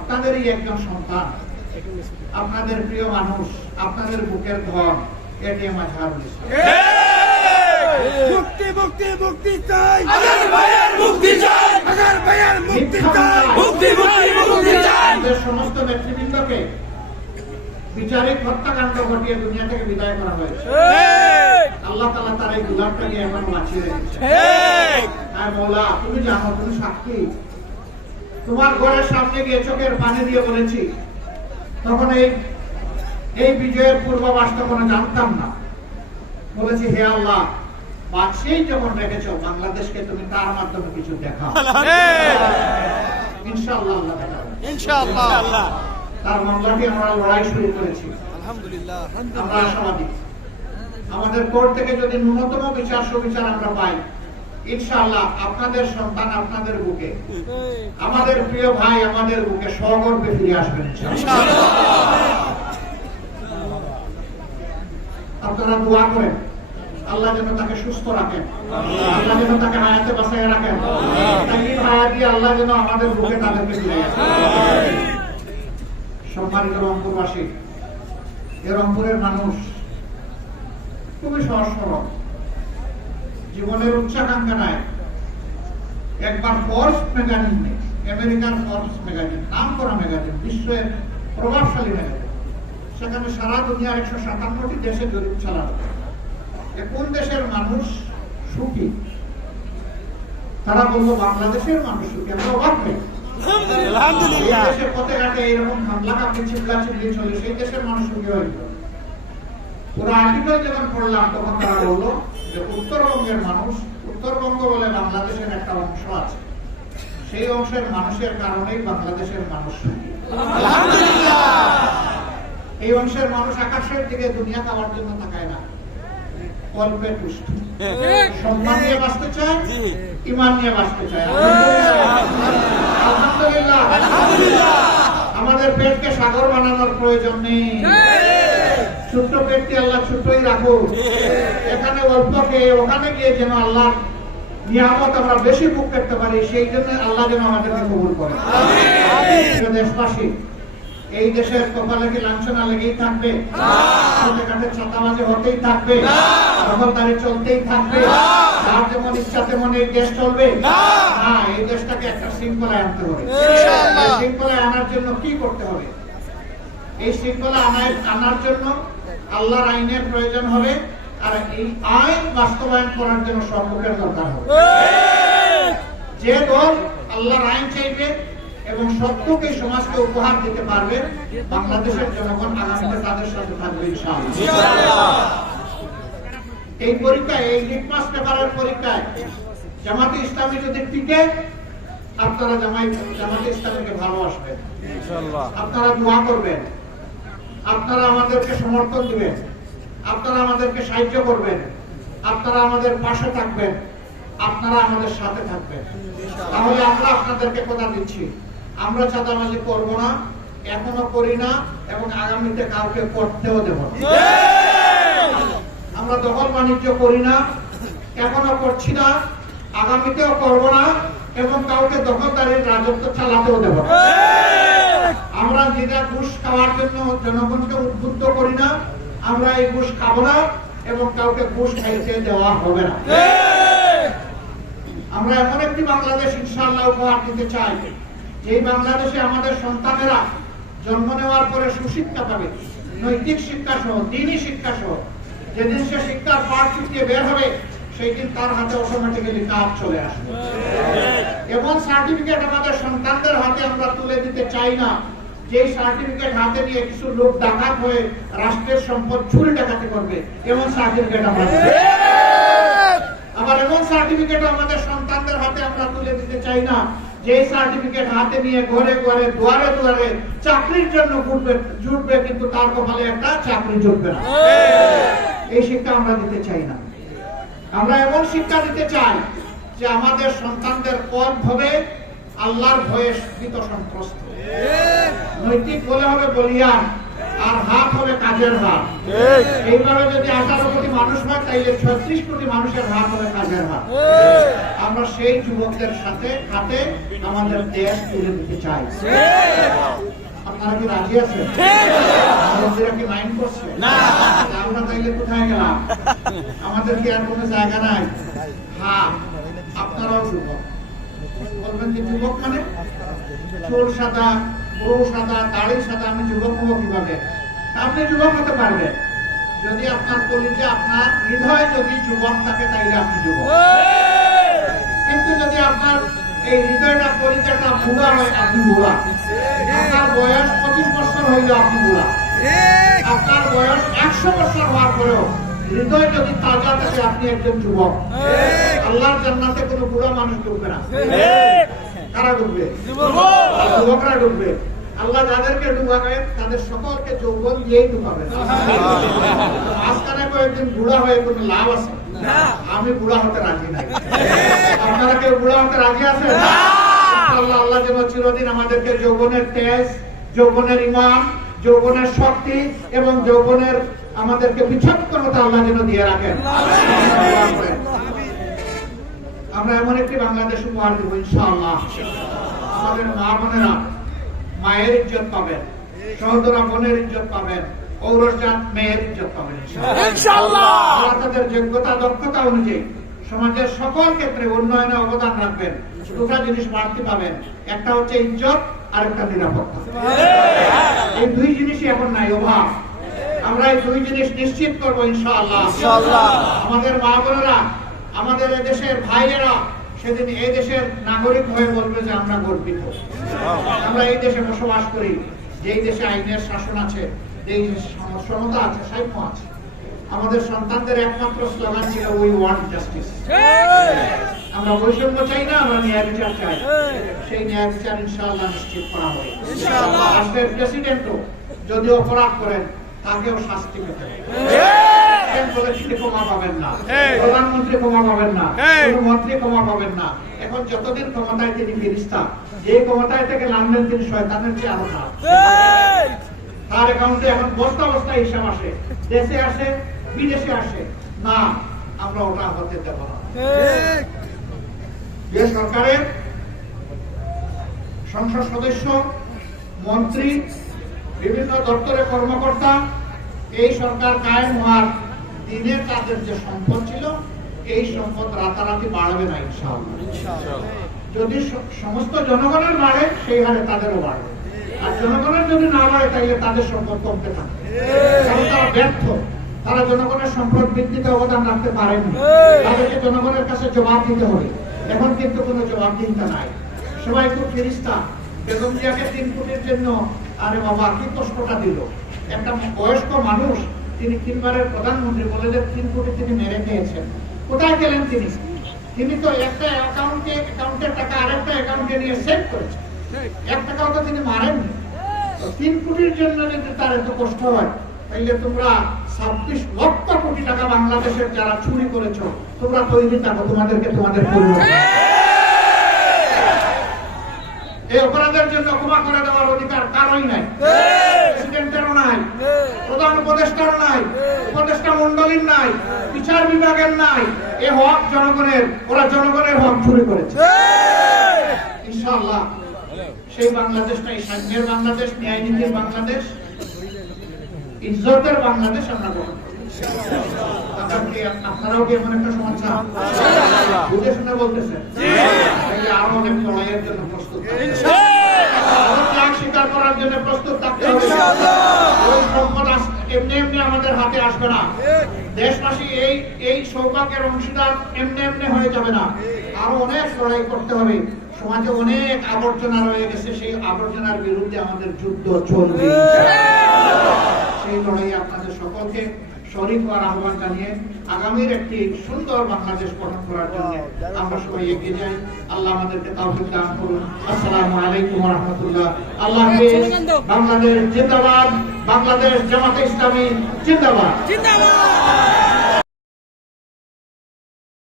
আপনাদেরই একজন সন্তান, আপনাদের প্রিয় মানুষ, আপনাদের বুকের ধন এটিএম আজহারুল ইসলাম। মুক্তি মুক্তি মুক্তি চাই, আগার ভাইয়ের মুক্তি চাই, আগার ভাইয়ের মুক্তি চাই, মুক্তি মুক্তি মুক্তি চাই। সমস্ত নেতৃবৃন্দকে বিচারিক হত্যাকাণ্ড ঘটিয়ে দুনিয়া থেকে বিদায় করা হয়েছে। আল্লাহ তাআলা তার এই গুলামটাকে এখন বাঁচিয়ে রেখেছে। হ্যাঁ মওলা, তুমি জানো, তুমি সাক্ষী। তোমার ঘরের সামনে গিয়ে চোখের পানি দিয়ে বলেছি, তখন এই বিজয়ের পূর্বাভাস তখন জানতাম না। বলেছি, হে আল্লাহ, বাদশাহী যখন রেখেছো, বাংলাদেশকে তুমি তার মাধ্যমে কিছু দেখাও। ইনশাআল্লাহ আল্লাহ দেখাবে, ইনশাআল্লাহ। তার মামলাটি আমরা লড়াই শুরু করেছি। আলহামদুলিল্লাহ, আমরা আশাবাদী, আমাদের কোর্ট থেকে যদি ন্যূনতম বিচার সুবিচার আমরা পাই, ইনশাআল্লাহ আপনাদের সন্তান আপনাদের বুকে, আমাদের প্রিয় ভাই আমাদের বুকে সগর্বে ফিরে আসবেন ইনশাআল্লাহ। আপনারা দোয়া করেন, আল্লাহ যেন তাকে সুস্থ রাখেন, আল্লাহ যেন তাকে হায়াতে বাঁচিয়ে রাখেন, তাকে হায়াতে আল্লাহ যেন আমাদের বুকে তাদেরকে ফিরে আসেন। সম্মানিত রংপুরবাসী, এ রংপুরের মানুষ খুবই সহজ সরল, জীবনের উচ্চাকাঙ্ক্ষা নাই। একবার ফোর্বস ম্যাগাজিন নেই, আমেরিকার ফোর্বস ম্যাগাজিন, নাম করা ম্যাগাজিন, বিশ্বের প্রভাবশালী ম্যাগাজিন, সেখানে সারা দুনিয়ার 157টি দেশে জরিপ চালানো, কোন দেশের মানুষ সুখী, তারা বললো বাংলাদেশের মানুষ সুখী। আমরা অবাক হই, আলহামদুলিল্লাহ। এই দেশের পথে ঘাটে এরকম হামলা কাপড় চিল্লা চিল্লি চলে, সেই দেশের মানুষ সুখী হইল। পুরো আর্টিকেল যখন পড়লাম, তখন তারা বললো যে উত্তরবঙ্গের মানুষ, উত্তরবঙ্গ বলে বাংলাদেশের একটা অংশ আছে, সেই অংশের মানুষের কারণেই বাংলাদেশের মানুষ সুখী। এই অংশের মানুষ আকাশের দিকে দুনিয়া খাওয়ার জন্য তাকায় না, কল্পে তুষ্ট, সম্মান নিয়ে বাঁচতে চায়, ইমান নিয়ে বাঁচতে চায়। আলহামদুলিল্লাহ, আমাদের পেটকে সাগর বানানোর প্রয়োজন নেই। ছোট্ট পেটটি আল্লাহ ছোট্টই রাখুক, এখানে অল্প খেয়ে ওখানে গিয়ে যেন আল্লাহ নিয়ামত আমরা বেশি ভোগ করতে পারি, সেই জন্য আল্লাহ যেন আমাদেরকে কবুল করে। দেশবাসী, এই দেশের কপালে কি লাঞ্ছনা লেগেই থাকবে? ছাতাবাজি হতেই থাকবে, দখলদারি চলতেই থাকবে, যার যেমন ইচ্ছা তেমন এই দেশ চলবে না। এই দেশটাকে একটা শৃঙ্খলায় আনতে হবে। শৃঙ্খলায় আনার জন্য কি করতে হবে? এই শৃঙ্খলা আনার জন্য আল্লাহর আইনের প্রয়োজন হবে, আর এই আইন বাস্তবায়ন করার জন্য সব লোকের দরকার হবে। যে দল আল্লাহর আইন চাইবে এবং সত্যকে সমাজকে উপহার দিতে পারবে, বাংলাদেশের জনগণ আগামীতে তাদের সাথে থাকবে ইনশাআল্লাহ। এই পরীক্ষায়, এই লিটমাস পেপারের পরীক্ষায় জামাতে ইসলামী যদি টিকে, আপনারা জামাতে ইসলামীকে ভালোবাসবেন, আপনারা দোয়া করবেন, আপনারা আমাদেরকে সমর্থন দিবেন, আপনারা আমাদেরকে সাহায্য করবেন, আপনারা আমাদের পাশে থাকবেন, আপনারা আমাদের সাথে থাকবেন। তাহলে আমরা আপনাদেরকে কথা দিচ্ছি, আমরা চাঁদাবাজি করব না, এখনো করি না, এবং আগামীতে কাউকে করতেও দেব না। আমরা দখল বাণিজ্য করি না, এখনো করছি না, আগামীতেও করব না, এবং কাউকে দখলদারির রাজত্ব চালাতেও দেব না। আমরা যেটা ঘুষ খাওয়ার জন্য জনগণকে উদ্বুদ্ধ করি না, আমরা এই ঘুষ খাবো না, এবং কাউকে ঘুষ খাইতে দেওয়া হবে না। আমরা এমন একটি বাংলাদেশ ইনশাআল্লাহ উপহার দিতে চাই, যেই বাংলাদেশে আমাদের সন্তানেরা জন্ম নেওয়ার পরে সুশিক্ষা পাবে, নৈতিক শিক্ষা সহ, দ্বীনি শিক্ষা সহ। যেদিন সে শিক্ষার পাঠ চুকিয়ে বের হবে, সেই দিন তার হাতে অটোমেটিক্যালি কাজ চলে আসবে। এমন সার্টিফিকেট আমাদের সন্তানদের হাতে আমরা তুলে দিতে চাই না, যে সার্টিফিকেট হাতে নিয়ে কিছু লোক ডাকাত হয়ে রাষ্ট্রের সম্পদ চুরি ডাকাতি করবে, এমন সার্টিফিকেট আমরা আবার এমন সার্টিফিকেট আমাদের সন্তানদের হাতে আমরা তুলে দিতে চাই না, যে সার্টিফিকেট হাতে নিয়ে ঘরে ঘরে দুয়ারে দুয়ারে চাকরির জন্য জুটবে, কিন্তু তার কপালে একটা চাকরি জুটবে না। এই শিক্ষা আমরা দিতে চাই না। আমরা এমন শিক্ষা দিতে চাই যে আমাদের সন্তানদের পথ হবে আল্লাহর ভয়ে ভীত সন্ত্রস্ত, নৈতিক বলে হবে বলিয়ান, আর হাত হবে কাজের হাত। এইভাবে যদি 18 কোটি মানুষ হয় তাইলে 36 কোটি মানুষের হাত হবে কাজের হাত। আমরা সেই যুবকদের সাথে হাতে আমাদের দেশ তুলে দিতে চাই। আপনারা কি রাজি আছেন? আমাদের কি মাইন্ড করছে? আমরা তাইলে কোথায় গেলাম? আমাদের কি আর কোনো জায়গা নাই? হ্যাঁ, আপনারাও যুবক। বলবেন যে যুবক মানে চুল সাদা, বউ সাদা, দাড়ি সাদা, আমি যুবক হবো কিভাবে? আপনি যুবক হতে পারবেন যদি আপনার কলিজে, আপনার হৃদয় যদি যুবক থাকে, তাইলে আপনি যুবক। কিন্তু যদি আপনার এই হৃদয়টা, কলিজাটা বুড়া হয়, আপনি বুড়া। আপনার বয়স 25 বছর হইলে আপনি বুড়া। আপনার বয়স 100 বছর হওয়ার পরেও হৃদয় যদি তাজা থাকে, আপনি একজন যুবক। আল্লাহর জান্নাতে কোনো বুড়া মানুষ ঢুকবে না। কারা ঢুকবে? যুবকরা ঢুকবে। আল্লাহ যাদেরকে ঢুকাবেন তাদের সকলকে যৌবন দিয়েই ঢুকাবেন। মাঝখানে কয়েকদিন বুড়া হয়ে কোনো লাভ আছে? আমি বুড়া হতে রাজি নাই। আপনারা কেউ বুড়া হতে রাজি আছেন? আল্লাহ আল্লাহ যেন চিরদিন আমাদেরকে যৌবনের তেজ, যৌবনের ইমান, যৌবনের শক্তি এবং যৌবনের আমাদেরকে বিচক্ষণতা আল্লাহ যেন দিয়ে রাখেন। আমরা এমন একটি বাংলাদেশ উপহার দেব ইনশাআল্লাহ। আমাদের মা বোনেরা মায়ের ইজ্জত পাবেন, সহোদরা বোনের ইজ্জত পাবেন, ঔরসজাত মেয়ের ইজ্জত পাবেন ইনশাআল্লাহ। তাদের যোগ্যতা দক্ষতা অনুযায়ী সমাজের সকল ক্ষেত্রে উন্নয়নে অবদান রাখবেন। দুটা জিনিস বাড়তি পাবেন, একটা হচ্ছে ইজ্জত আর একটা নিরাপত্তা। এই দুই জিনিসই এখন নাই, অভাব। আমরা এই দুই জিনিস নিশ্চিত করবো ইনশাআল্লাহ। আমাদের মা বোনেরা, আমাদের দেশের ভাইয়েরা সেদিন এই দেশের নাগরিক হয়ে বলবে যে আমরা গর্বিত। আমরা এই দেশে বসবাস করি, যেই দেশে আইনের শাসন আছে, যেই দেশে সমতা আছে, সাম্য আছে। আমাদের সন্তানদের একমাত্র স্লোগান ছিল উই ওয়ান্ট জাস্টিস। আমরা বৈষম্য চাই না, আমরা ন্যায় বিচার চাই। সেই ন্যায় বিচার ইনশাআল্লাহ নিশ্চিত করা হবে। রাষ্ট্রের প্রেসিডেন্টও যদি অপরাধ করেন, তাকেও শাস্তি পেতে হবে। ক্ষমা পাবেন না, প্রধানমন্ত্রী ক্ষমা পাবেন না, কোন মন্ত্রী ক্ষমা পাবেন না। এখন যতদিন ক্ষমতায় তিনি ফেরেশতা, যে ক্ষমতায় থেকে নামলেন তিনি শয়তানের চেয়ে আরো খারাপ। তার অ্যাকাউন্টে এখন বস্তা বস্তা হিসাব আসে, দেশে আসে, বিদেশে আসে। না, আমরা ওটা হতে দেব না। যে সরকারের সংসদ সদস্য, মন্ত্রী, বিভিন্ন দপ্তরের কর্মকর্তা, এই সরকার কায়েম হওয়ার দিনে তাদের যে সম্পদ ছিল, এই সম্পদ রাতারাতি বাড়বে না ইনশাআল্লাহ। যদি সমস্ত জনগণের বাড়ে, সেই হারে তাদেরও বাড়বে। আর জনগণের যদি না বাড়ে, তাইলে তাদের সম্পদ কমতে থাকে। কারণ তারা ব্যর্থ, তারা জনগণের সম্পদ বৃদ্ধিতে অবদান রাখতে পারেনি। তাদেরকে জনগণের কাছে জবাব দিতে হবে। এখন কিন্তু কোনো জবাবদিহিতা নাই, সবাই খুব ফেরেশতা। বেগম জিয়াকে 3 কোটির জন্য, আরে বাবা কি কষ্টটা দিল। একটা বয়স্ক মানুষ, তিনি 3 বারের প্রধানমন্ত্রী, বলে যে 3 কোটি তিনি মেরে খেয়েছেন। কোথায় গেলেন তিনি? তিনি তো একটা অ্যাকাউন্টের টাকা আরেকটা অ্যাকাউন্টে নিয়ে সেভ করেছেন, 1 টাকাও তো তিনি মারেননি। 3 কোটির জন্য যদি তার এত কষ্ট হয়, তাইলে তোমরা 26 লক্ষ কোটি টাকা বাংলাদেশের যারা চুরি করেছো, তোমরা তৈরি থাকো, তোমাদেরকে তোমাদের পরিবার এই অপরাধের জন্য ক্ষমা করে দেওয়ার অধিকার কারোই নাই। প্রেসিডেন্টেরও নাই, প্রধান উপদেষ্টারও নাই, উপদেষ্টা মন্ডলীর নাই, বিচার বিভাগের নাই। এ হক জনগণের, ওরা জনগণের হক চুরি করেছে। ইনশাআল্লাহ সেই বাংলাদেশটাই সাম্যের বাংলাদেশ, ন্যায় নীতির বাংলাদেশ, ইজ্জতের বাংলাদেশ আমরা গ্রহণ করব। আপনারাও কি এমন একটা সমাজ চান? বুঝে শুনে বলতেছেন? আরো অনেক লড়াইয়ের জন্য প্রস্তুত, ত্যাগ স্বীকার করার জন্য প্রস্তুত থাকতে হবে। ওই সম্পদ এমনি এমনি আমাদের হাতে আসবে না। দেশবাসী এই সৌভাগ্যের অংশীদার এমনি এমনি হয়ে যাবে না। আরো অনেক লড়াই করতে হবে। সমাজে অনেক আবর্জনা রয়ে গেছে, সেই আবর্জনার বিরুদ্ধে আমাদের যুদ্ধ চলবে। সেই লড়াই আপনাদের সকলকে শরীক হওয়ার আহ্বান জানিয়ে আগামীর একটি সুন্দর বাংলাদেশ গঠন করার জন্য আমরা সবাই এগিয়ে যাই। আল্লাহ আমাদেরকে তাওফিক দান করুন। আসসালামু আলাইকুম ওয়া রাহমাতুল্লাহ। আল্লাহ হাফেজ। বাংলাদেশ জিন্দাবাদ। বাংলাদেশ জামাতে ইসলামী জিন্দাবাদ।